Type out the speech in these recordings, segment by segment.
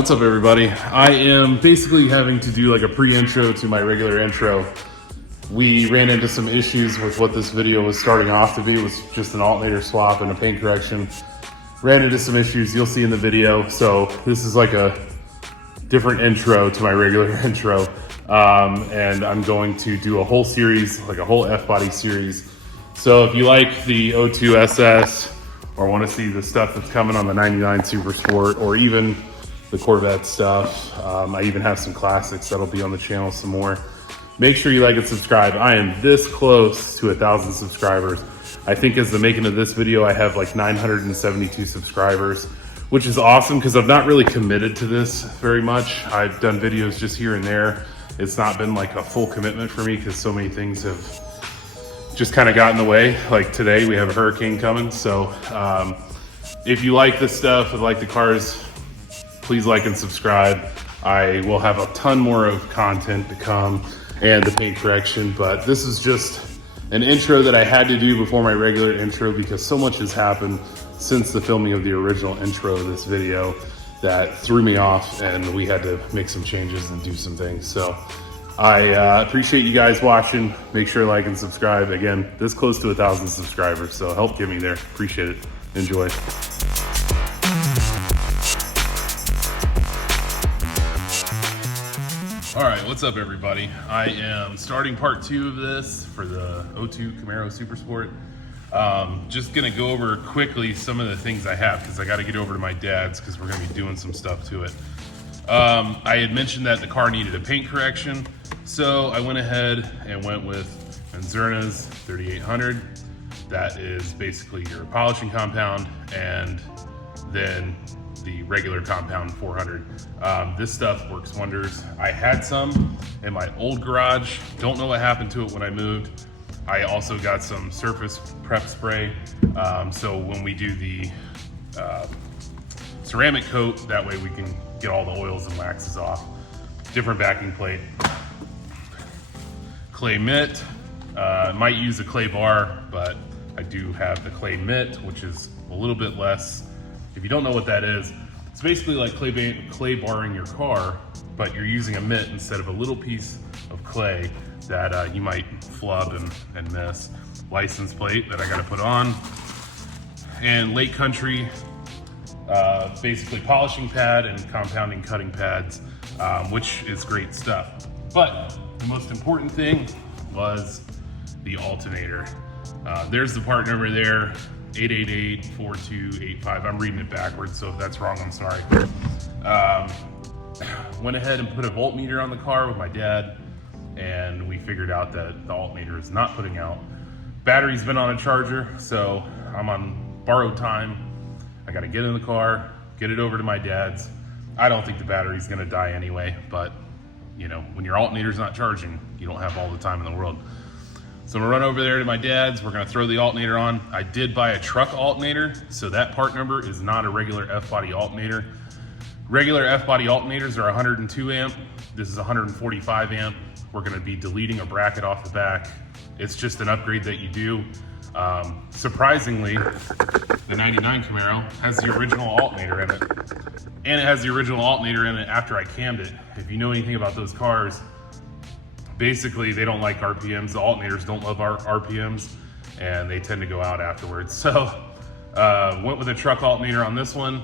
what's up everybody? I am basically having to do like a pre-intro to my regular intro. We ran into some issues with what this video was starting off to be. It was just an alternator swap and a paint correction. Ran into some issues you'll see in the video. So this is like a different intro to my regular intro. And I'm going to do a whole series, like a whole Fbody series. So if you like the 02 SS or want to see the stuff that's coming on the 99 Super Sport or even the Corvette stuff, I even have some classics that'll be on the channel some more. Make sure you like and subscribe. I am this close to 1,000 subscribers. I think as the making of this video, I have like 972 subscribers, which is awesome because I've not really committed to this very much. I've done videos just here and there. It's not been like a full commitment for me because so many things have just kind of got in the way. Like today we have a hurricane coming. So if you like this stuff and like the cars, please like and subscribe. I will have a ton more of content to come and the paint correction, but this is just an intro that I had to do before my regular intro because so much has happened since the filming of the original intro of this video that threw me off and we had to make some changes and do some things. So I appreciate you guys watching. Make sure to like and subscribe. Again, this close to 1,000 subscribers, so help get me there. Appreciate it. Enjoy. All right, what's up everybody? I am starting part 2 of this for the 02 Camaro Super Sport. Just gonna go over quickly some of the things I have because I gotta get over to my dad's because we're gonna be doing some stuff to it. I had mentioned that the car needed a paint correction, so I went ahead and went with Manzurna's 3800. That is basically your polishing compound, and then the regular compound 400. This stuff works wonders. I had some in my old garage. Don't know what happened to it when I moved. I also got some surface prep spray. So when we do the ceramic coat, that way we can get all the oils and waxes off. Different backing plate. Clay mitt. Might use a clay bar, but I do have the clay mitt, which is a little bit less. If you don't know what that is, it's basically like clay barring your car, but you're using a mitt instead of a little piece of clay that you might flub and miss. License plate that I gotta put on. And Lake Country, basically polishing pad and compounding cutting pads, which is great stuff. But the most important thing was the alternator. There's the part number there, 888-4285. I'm reading it backwards, so if that's wrong, I'm sorry. Went ahead and put a voltmeter on the car with my dad, and we figured out that the alternator is not putting out. Battery's been on a charger, so I'm on borrowed time. I gotta get in the car, get it over to my dad's. I don't think the battery's gonna die anyway, but you know, when your alternator's not charging, you don't have all the time in the world. So I'm gonna run over there to my dad's. We're gonna throw the alternator on. I did buy a truck alternator, so that part number is not a regular Fbody alternator. Regular Fbody alternators are 102 amp. This is 145 amp. We're gonna be deleting a bracket off the back. It's just an upgrade that you do. Surprisingly, the 99 Camaro has the original alternator in it. And it has the original alternator in it after I cammed it. If you know anything about those cars, basically they don't like RPMs. The alternators don't love RPMs, and they tend to go out afterwards. So went with a truck alternator on this one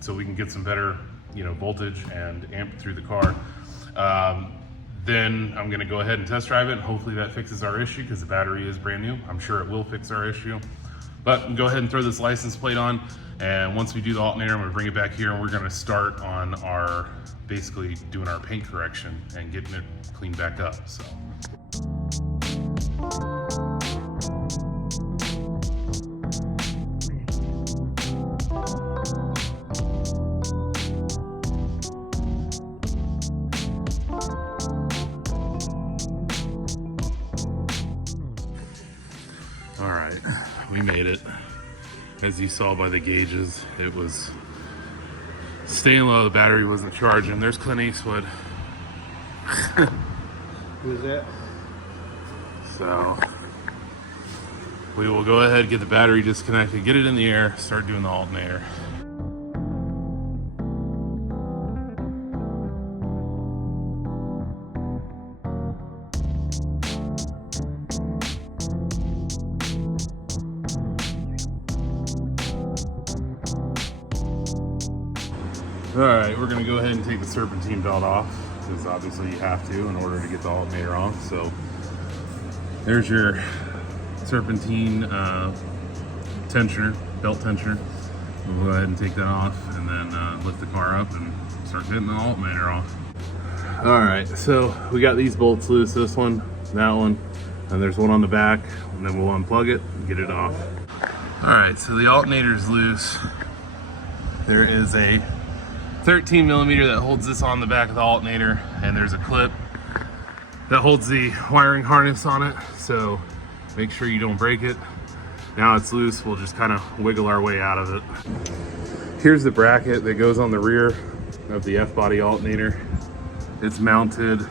so we can get some better, you know, voltage and amp through the car. Then I'm gonna go ahead and test drive it, and hopefully that fixes our issue because the battery is brand new. I'm sure it will fix our issue. But go ahead and throw this license plate on, and once we do the alternator, I'm gonna bring it back here and we're gonna start on our, basically doing our paint correction and getting it cleaned back up, so. All right, we made it. As you saw by the gauges, it was staying low, the battery wasn't charging. There's Clint Eastwood. Who's that? So we will go ahead, get the battery disconnected, get it in the air, start doing the alternator. All right, we're gonna go ahead and take the serpentine belt off, because obviously you have to in order to get the alternator off. So there's your serpentine tensioner, belt tensioner. We'll go ahead and take that off and then lift the car up and start getting the alternator off. All right, so we got these bolts loose, this one, that one, and there's one on the back, and then we'll unplug it and get it off. All right, so the alternator is loose. There is a 13 millimeter that holds this on the back of the alternator, and there's a clip that holds the wiring harness on it, so make sure you don't break it. Now it's loose, we'll just kind of wiggle our way out of it. Here's the bracket that goes on the rear of the Fbody alternator. It's mounted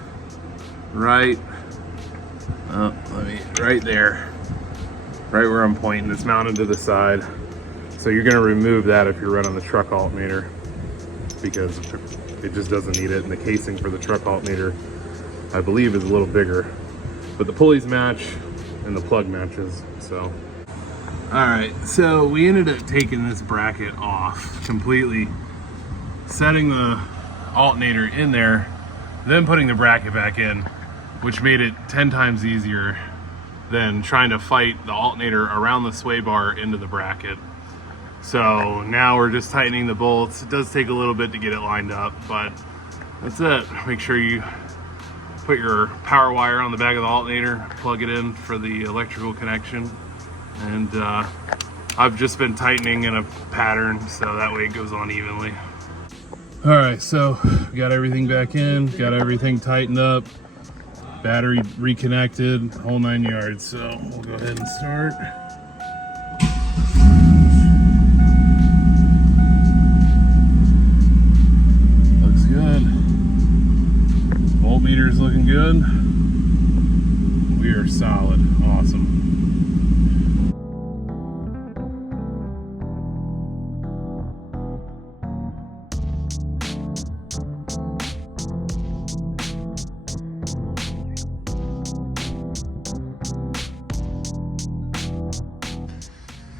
right there, right where I'm pointing. It's mounted to the side. So you're gonna remove that if you're running the truck alternator, because it just doesn't need it. And the casing for the truck alternator, I believe, is a little bigger, but the pulleys match and the plug matches, so. All right, so we ended up taking this bracket off completely, setting the alternator in there, then putting the bracket back in, which made it 10 times easier than trying to fight the alternator around the sway bar into the bracket. So now we're just tightening the bolts. It does take a little bit to get it lined up, but that's it. Make sure you put your power wire on the back of the alternator, plug it in for the electrical connection, and I've just been tightening in a pattern so that way it goes on evenly. All right, so we got everything back in, got everything tightened up, battery reconnected, whole 9 yards. So we'll go ahead and start. Looks good. Voltmeter's looking good. We are solid, awesome.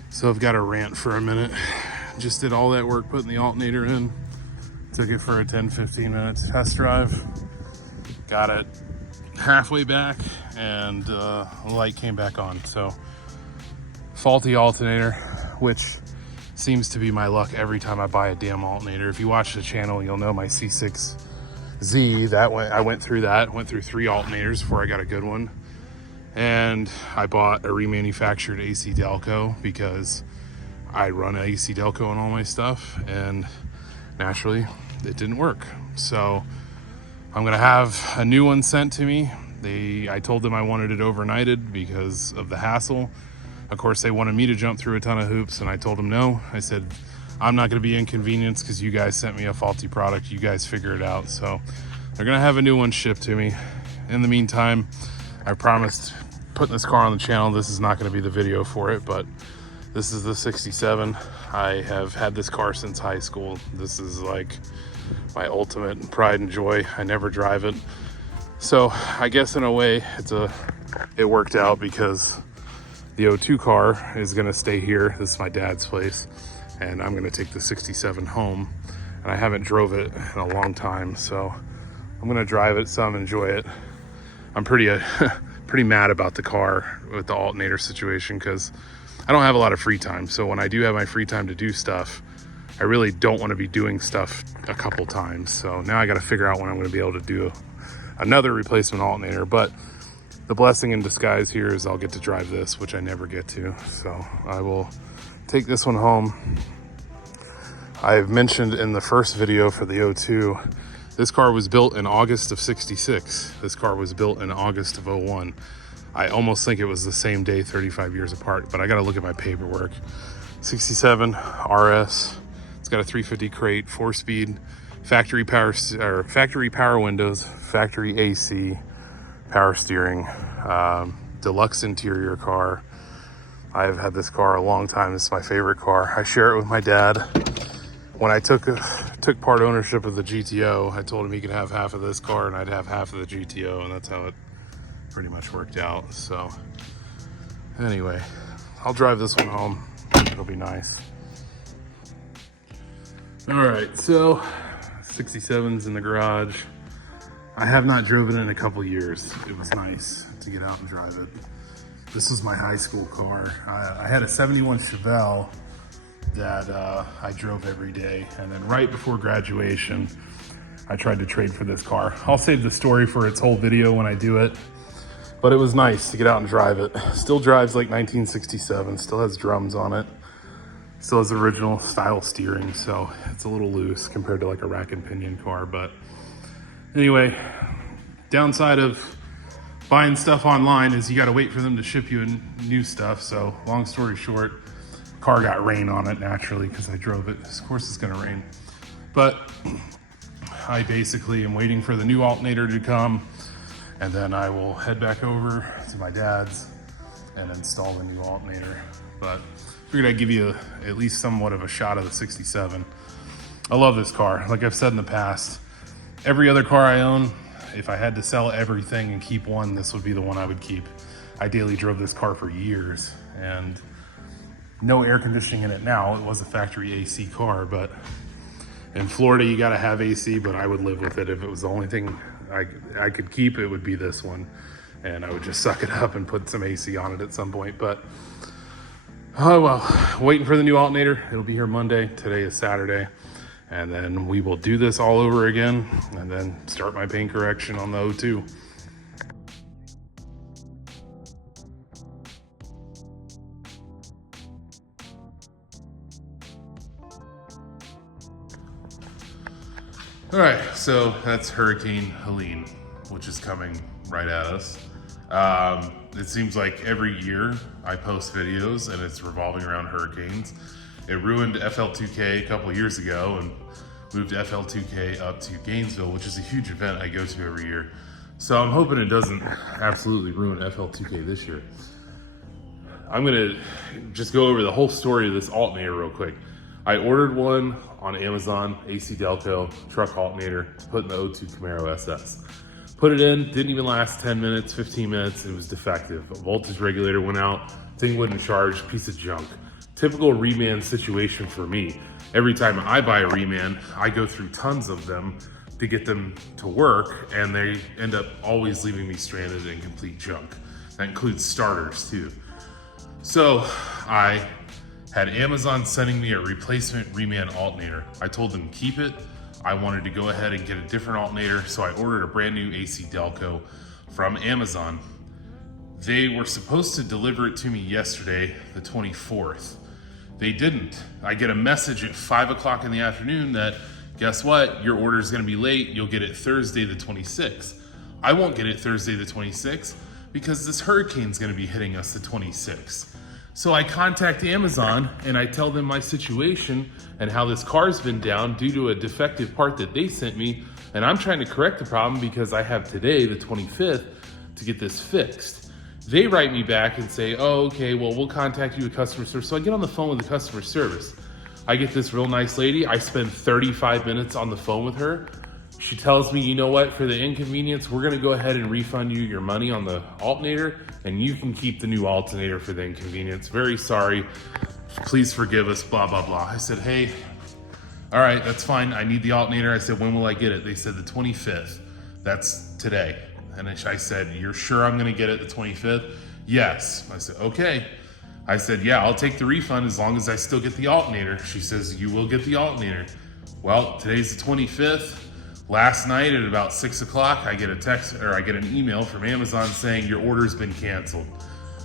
So I've got to rant for a minute. Just did all that work putting the alternator in. Took it for a 10-15 minute test drive. Got it halfway back and the light came back on. So faulty alternator, which seems to be my luck every time I buy a damn alternator. If you watch the channel, you'll know my C6Z. I went through 3 alternators before I got a good one. And I bought a remanufactured AC Delco because I run AC Delco on all my stuff, and naturally it didn't work. So I'm gonna have a new one sent to me. I told them I wanted it overnighted because of the hassle. Of course, they wanted me to jump through a ton of hoops, and I told them no. I said, I'm not gonna be inconvenienced because you guys sent me a faulty product. You guys figure it out. So they're gonna have a new one shipped to me. In the meantime, I promised putting this car on the channel. This is not going to be the video for it, but this is the 67. I have had this car since high school. This is like my ultimate pride and joy. I never drive it. So I guess in a way it worked out, because the 02 car is going to stay here. This is my dad's place, and I'm going to take the 67 home, and I haven't drove it in a long time, so I'm going to drive it some, enjoy it. I'm pretty mad about the car with the alternator situation because I don't have a lot of free time. So when I do have my free time to do stuff, I really don't want to be doing stuff a couple times. So now I got to figure out when I'm going to be able to do another replacement alternator. But the blessing in disguise here is I'll get to drive this, which I never get to. So I will take this one home. I've mentioned in the first video for the 02, this car was built in August of 66. This car was built in August of 01. I almost think it was the same day, 35 years apart, but I gotta look at my paperwork. 67 RS, it's got a 350 crate, 4-speed, factory power windows, factory AC, power steering, deluxe interior car. I've had this car a long time. This is my favorite car. I share it with my dad. When I took part ownership of the GTO, I told him he could have half of this car and I'd have half of the GTO, and that's how it pretty much worked out. So anyway, I'll drive this one home. It'll be nice. All right, so 67's in the garage. I have not driven it in a couple years. It was nice to get out and drive it. This was my high school car. I had a 71 Chevelle that I drove every day. And then right before graduation, I tried to trade for this car. I'll save the story for its whole video when I do it. But it was nice to get out and drive it. Still drives like 1967, still has drums on it. Still has original style steering, so it's a little loose compared to like a rack and pinion car. But anyway, downside of buying stuff online is you gotta wait for them to ship you new stuff. So long story short, car got rain on it naturally because I drove it. Of course it's gonna rain. But I basically am waiting for the new alternator to come, and then I will head back over to my dad's and install the new alternator. But figured I'd give you at least somewhat of a shot of the 67. I love this car. Like I've said in the past, every other car I own, if I had to sell everything and keep one, this would be the one I would keep. I daily drove this car for years, and no air conditioning in it now. It was a factory AC car, but in Florida, you gotta have AC, but I would live with it. If it was the only thing I could keep, it would be this one. And I would just suck it up and put some AC on it at some point. But, oh well, waiting for the new alternator. It'll be here Monday. Today is Saturday. And then we will do this all over again and then start my paint correction on the O2. All right, so that's Hurricane Helene, which is coming right at us. It seems like every year I post videos and it's revolving around hurricanes. It ruined FL2K a couple years ago and moved FL2K up to Gainesville, which is a huge event I go to every year. So I'm hoping it doesn't absolutely ruin FL2K this year. I'm gonna just go over the whole story of this alternator real quick. I ordered one on Amazon, AC Delco, truck alternator, to put in the O2 Camaro SS. Put it in, didn't even last 10 minutes, 15 minutes, it was defective. A voltage regulator went out, thing wouldn't charge, piece of junk. Typical reman situation for me. Every time I buy a reman, I go through tons of them to get them to work, and they end up always leaving me stranded in complete junk. That includes starters too. So I had Amazon sending me a replacement reman alternator. I told them keep it. I wanted to go ahead and get a different alternator, so I ordered a brand new AC Delco from Amazon. They were supposed to deliver it to me yesterday, the 24th. They didn't. I get a message at 5 o'clock in the afternoon that, guess what, your order is gonna be late, you'll get it Thursday the 26th. I won't get it Thursday the 26th because this hurricane's gonna be hitting us the 26th. So I contact Amazon and I tell them my situation and how this car's been down due to a defective part that they sent me, and I'm trying to correct the problem because I have today, the 25th, to get this fixed. They write me back and say, oh, okay, well, we'll contact you with customer service. So I get on the phone with the customer service. I get this real nice lady. I spend 35 minutes on the phone with her. She tells me, you know what, for the inconvenience, we're gonna go ahead and refund you your money on the alternator, and you can keep the new alternator for the inconvenience. Very sorry, please forgive us, blah, blah, blah. I said, hey, all right, that's fine. I need the alternator. I said, when will I get it? They said the 25th. That's today. And I said, you're sure I'm gonna get it the 25th? Yes. I said, okay. I said, yeah, I'll take the refund as long as I still get the alternator. She says, you will get the alternator. Well, today's the 25th. Last night at about 6 o'clock, I get a text, or I get an email from Amazon saying your order's been canceled.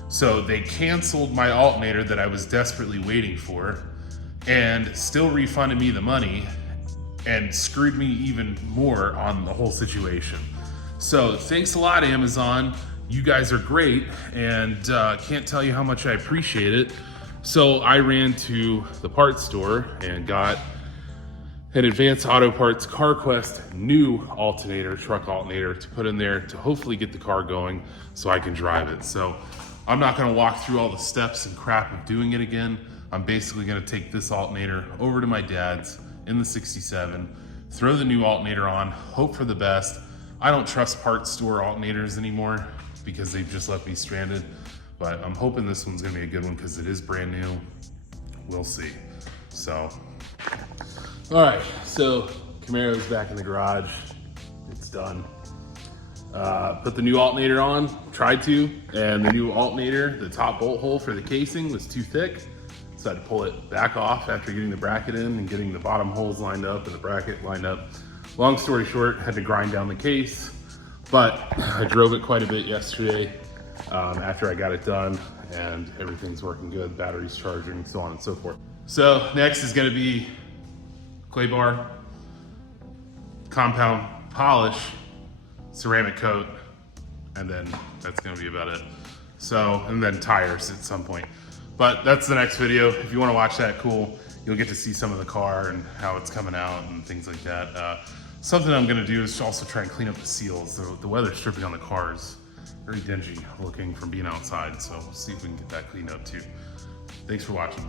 So they canceled my alternator that I was desperately waiting for and still refunded me the money and screwed me even more on the whole situation. So thanks a lot, Amazon. You guys are great, and can't tell you how much I appreciate it. So I ran to the parts store and got an Advanced Auto Parts CarQuest new alternator, truck alternator, to put in there to hopefully get the car going so I can drive it. So I'm not gonna walk through all the steps and crap of doing it again. I'm basically gonna take this alternator over to my dad's in the 67, throw the new alternator on, hope for the best. I don't trust parts store alternators anymore because they've just left me stranded, but I'm hoping this one's gonna be a good one because it is brand new. We'll see. So, all right, so Camaro's back in the garage. It's done. Put the new alternator on, tried to, and the new alternator, the top bolt hole for the casing was too thick. So I had to pull it back off after getting the bracket in and getting the bottom holes lined up and the bracket lined up. Long story short, had to grind down the case, but I drove it quite a bit yesterday after I got it done, and everything's working good, battery's charging, so on and so forth. So next is gonna be clay bar, compound polish, ceramic coat, and then that's gonna be about it. So, and then tires at some point. But that's the next video. If you wanna watch that, cool. You'll get to see some of the car and how it's coming out and things like that. Something I'm gonna do is also try and clean up the seals. The weather stripping on the car is very dingy looking from being outside. So we'll see if we can get that cleaned up too. Thanks for watching.